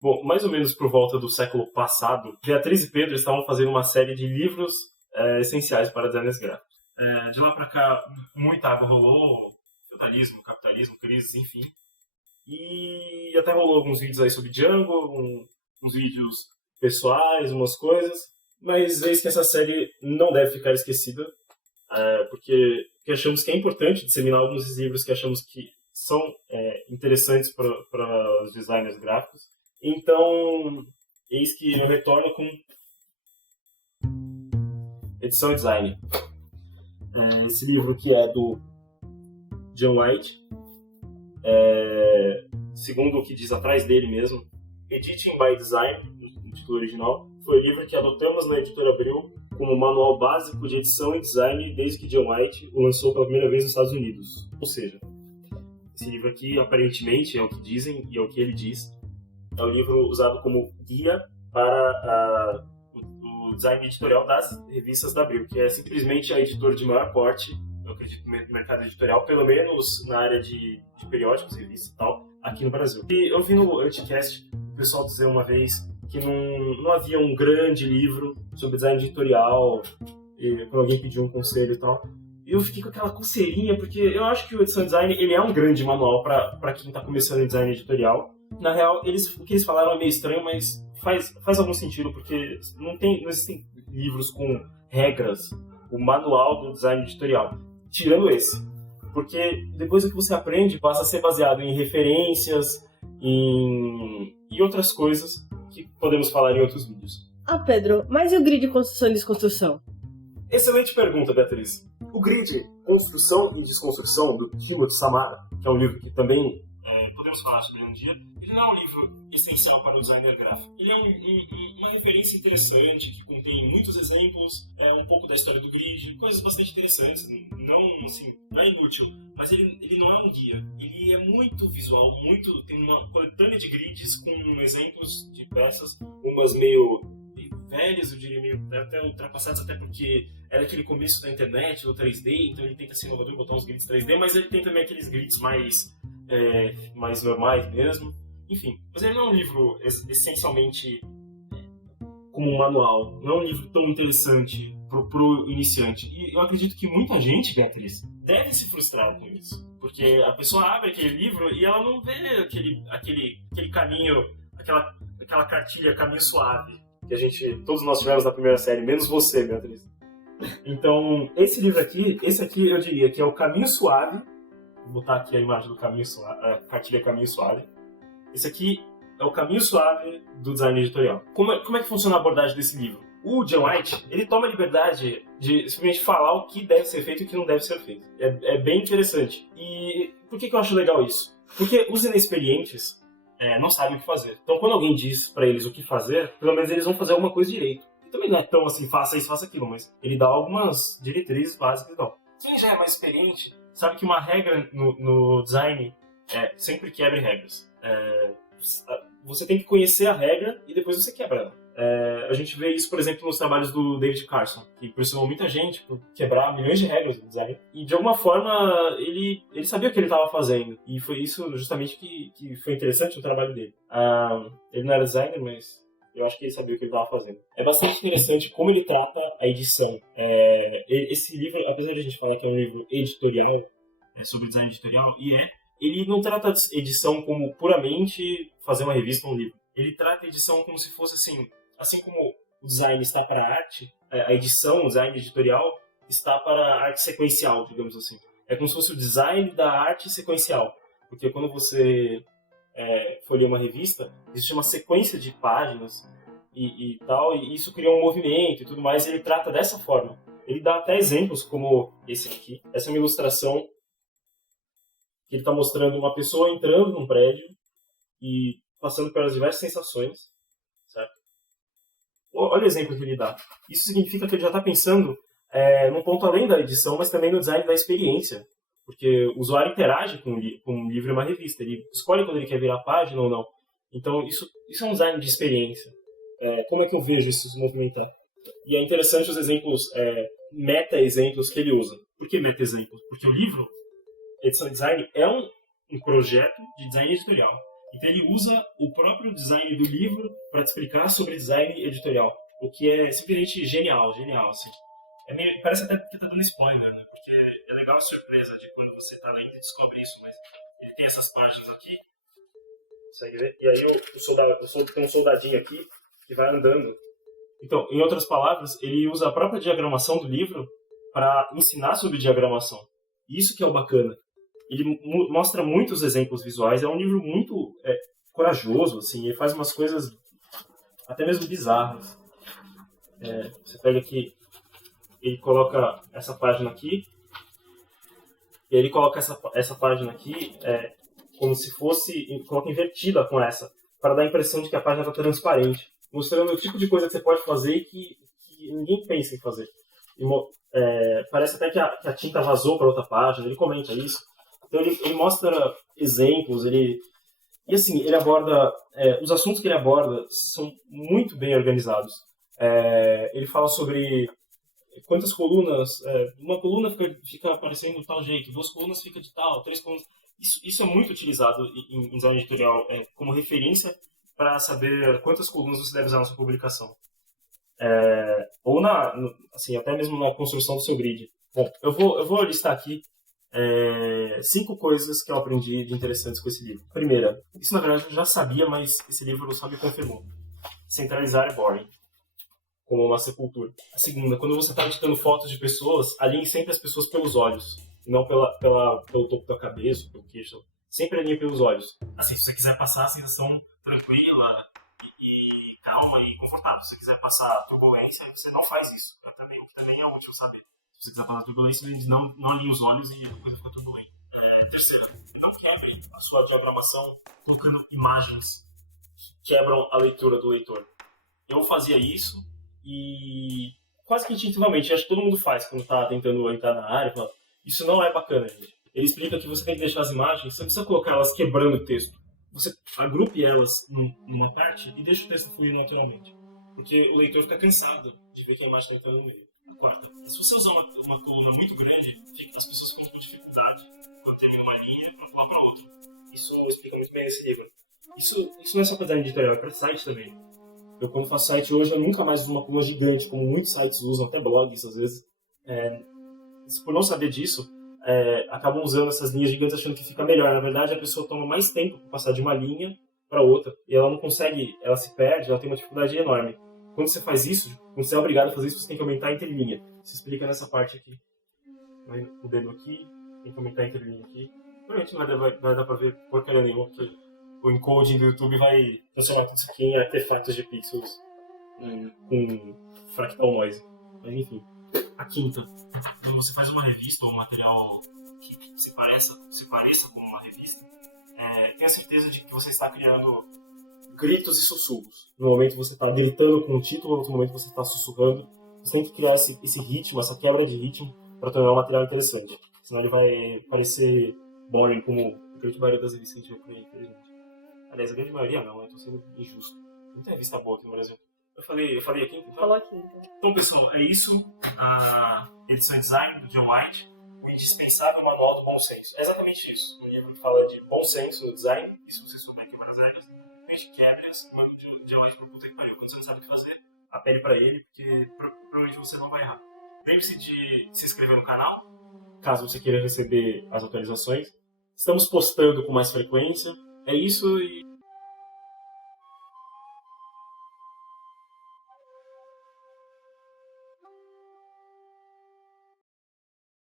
Bom, mais ou menos por volta do século passado, Beatriz e Pedro estavam fazendo uma série de livros essenciais para designers gráficos. De lá para cá, muita água rolou, feudalismo, capitalismo, crises, enfim. E até rolou alguns vídeos aí sobre Django, uns vídeos pessoais, umas coisas. Mas eis que essa série não deve ficar esquecida, porque achamos que é importante disseminar alguns desses livros que achamos que são interessantes para os designers gráficos. Então, eis que eu retorno com Edição e Design. Esse livro que é do John White, segundo o que diz atrás dele mesmo, Editing by Design, no título original, foi o livro que adotamos na Editora Abril como manual básico de edição e design desde que John White o lançou pela primeira vez nos Estados Unidos. Ou seja, esse livro aqui, aparentemente, é o que dizem e é o que ele diz, é um livro usado como guia para o design editorial das revistas da Abril, que é simplesmente a editora de maior porte, eu acredito, no mercado editorial, pelo menos na área de periódicos, revistas e tal, aqui no Brasil. E eu vi no Anticast o pessoal dizer uma vez que não havia um grande livro sobre design editorial, e quando alguém pediu um conselho e tal. Eu fiquei com aquela coceirinha, porque eu acho que o Edição Design ele é um grande manual para quem está começando em design editorial. Na real, o que eles falaram é meio estranho, mas faz algum sentido, porque não existem livros com regras, o manual do design editorial, tirando esse. Porque depois o que você aprende passa a ser baseado em referências e outras coisas que podemos falar em outros vídeos. Pedro, mas e o grid de construção e desconstrução? Excelente pergunta, Beatriz. O grid Construção e Desconstrução, do Timothy Samara, que é um livro que também podemos falar sobre um dia, ele não é um livro essencial para o designer gráfico. Ele é uma referência interessante, que contém muitos exemplos, um pouco da história do grid, coisas bastante interessantes, não é inútil, mas ele não é um guia. Ele é muito visual, tem uma coletânea de grids com exemplos de peças, umas meio velhas, eu diria, meio até ultrapassadas, até porque era aquele começo da internet, do 3D, então ele tenta ser inovador, botar uns grids 3D, mas ele tem também aqueles grids mais normais mesmo. Enfim, mas ele não é um livro essencialmente como um manual, não é um livro tão interessante pro iniciante. E eu acredito que muita gente, Beatriz, deve se frustrar com isso, porque a pessoa abre aquele livro e ela não vê aquele caminho, aquela cartilha caminho suave que todos nós tivemos na primeira série, menos você, Beatriz. Então, esse aqui eu diria que é o Caminho Suave. Vou botar aqui a imagem do Caminho Suave, a cartilha Caminho Suave. Esse aqui é o Caminho Suave do design editorial. Como é que funciona a abordagem desse livro? O John White, ele toma a liberdade de simplesmente falar o que deve ser feito e o que não deve ser feito. É bem interessante. E por que eu acho legal isso? Porque os inexperientes não sabem o que fazer. Então, quando alguém diz pra eles o que fazer, pelo menos eles vão fazer alguma coisa direito. E também não é tão assim, faça isso, faça aquilo, mas ele dá algumas diretrizes básicas. Não. Quem já é mais experiente sabe que uma regra no design sempre quebre regras. Você tem que conhecer a regra e depois você quebra ela. A gente vê isso, por exemplo, nos trabalhos do David Carson, que impressionou muita gente por quebrar milhões de regras do design. E, de alguma forma, ele sabia o que ele estava fazendo. E foi isso, justamente, que foi interessante no trabalho dele. Ele não era designer, mas eu acho que ele sabia o que ele estava fazendo. É bastante interessante como ele trata a edição. Esse livro, apesar de a gente falar que é um livro editorial, sobre design editorial, ele não trata a edição como puramente fazer uma revista ou um livro. Ele trata a edição como se fosse assim como o design está para a arte, a edição, o design editorial, está para a arte sequencial, digamos assim. É como se fosse o design da arte sequencial. Porque quando você folheia uma revista, existe uma sequência de páginas e tal, e isso cria um movimento e tudo mais, e ele trata dessa forma. Ele dá até exemplos como esse aqui. Essa é uma ilustração que ele está mostrando uma pessoa entrando num prédio e passando pelas diversas sensações, certo? Olha o exemplo que ele dá. Isso significa que ele já está pensando num ponto além da edição, mas também no design da experiência. Porque o usuário interage com um livro e uma revista. Ele escolhe quando ele quer virar a página ou não. Então, isso é um design de experiência. Como é que eu vejo isso se movimentar? E é interessante os exemplos, meta-exemplos que ele usa. Por que meta-exemplos? Porque o livro, Edição e Design, é um projeto de design editorial. Então ele usa o próprio design do livro para te explicar sobre design editorial, o que é simplesmente genial, assim. Parece até que tá dando spoiler, né? Porque é legal a surpresa de quando você tá lendo e descobre isso, mas ele tem essas páginas aqui, consegue ver? E aí tem um soldadinho aqui que vai andando. Então, em outras palavras, ele usa a própria diagramação do livro para ensinar sobre diagramação. Isso que é o bacana. Ele mostra muitos exemplos visuais, é um livro muito corajoso, assim, ele faz umas coisas até mesmo bizarras. Você pega aqui, ele coloca essa página aqui, e ele coloca essa página aqui como se fosse, coloca invertida com essa, para dar a impressão de que a página está transparente, mostrando o tipo de coisa que você pode fazer que ninguém pensa em fazer. Parece até que a tinta vazou para outra página, ele comenta isso. Então ele mostra exemplos, e assim, ele aborda, os assuntos que ele aborda são muito bem organizados. Ele fala sobre quantas colunas, uma coluna fica aparecendo de tal jeito, 2 colunas fica de tal, 3 colunas. Isso é muito utilizado em design editorial como referência para saber quantas colunas você deve usar na sua publicação. Ou assim, até mesmo na construção do seu grid. Bom, eu vou listar aqui 5 coisas que eu aprendi de interessantes com esse livro. Primeira, isso na verdade eu já sabia, mas esse livro só me confirmou. Centralizar é boring, como uma sepultura. A segunda, quando você está editando fotos de pessoas, alinhe sempre as pessoas pelos olhos, e não pelo topo da cabeça, pelo queixo. Sempre alinhe pelos olhos. Assim, se você quiser passar a sensação tranquila e calma e confortável. Se você quiser passar turbulência, você não faz isso. O que também é útil saber. Se você quiser passar turbulência, não alinhe os olhos e a coisa fica turbulenta. Terceiro, não quebre a sua diagramação colocando imagens que quebram a leitura do leitor. Eu fazia isso e quase que instintivamente, acho que todo mundo faz quando está tentando entrar na área. Fala, isso não é bacana, gente. Ele explica que você tem que deixar as imagens, você não precisa colocar elas quebrando o texto. Você agrupe elas numa parte e deixa o texto fluir naturalmente. Porque o leitor fica cansado de ver que a imagem está entrando no meio. E se você usar uma coluna muito grande, as pessoas ficam com dificuldade quando termina uma linha para pular para outra. Isso explica muito bem nesse livro. Isso não é só para design editorial, é para site também. Eu, quando faço site hoje, eu nunca mais uso uma coluna gigante, como muitos sites usam, até blogs às vezes. Por não saber disso, acabam usando essas linhas gigantes achando que fica melhor. Na verdade, a pessoa toma mais tempo para passar de uma linha para outra e ela não consegue, ela se perde, ela tem uma dificuldade enorme. Quando você faz isso, quando você é obrigado a fazer isso, você tem que aumentar a interlinha. Se explica nessa parte aqui. Vai o dedo aqui, tem que aumentar a interlinha aqui. Provavelmente não vai dar para ver porcaria nenhuma, porque o encoding do YouTube vai transformar tudo isso aqui em artefatos de pixels com fractal noise. Mas enfim. A quinta, quando você faz uma revista ou um material que se pareça com uma revista, tenha certeza de que você está criando gritos e sussurros. No momento você está gritando com o título, no outro momento você está sussurrando. Você tem que criar esse ritmo, essa quebra de ritmo, para tornar o material interessante. Senão ele vai parecer boring, como a grande maioria das revistas que a gente vê por aí, infelizmente. Aliás, a grande maioria não, eu estou sendo injusto. Muita revista boa aqui no Brasil. Eu falei aqui, então? Falou aqui, então. Então, pessoal, é isso. A edição e design do John White, o indispensável manual do bom senso. É exatamente isso. Um livro que fala de bom senso no design, e se você souber quebrar as regras, deixe quebras, manda o John White pro puta que pariu quando você não sabe o que fazer. Apele pra ele, porque provavelmente você não vai errar. Lembre-se de se inscrever no canal, caso você queira receber as atualizações. Estamos postando com mais frequência. É isso e